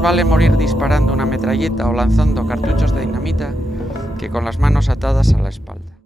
más vale morir disparando una metralleta o lanzando cartuchos de dinamita que con las manos atadas a la espalda.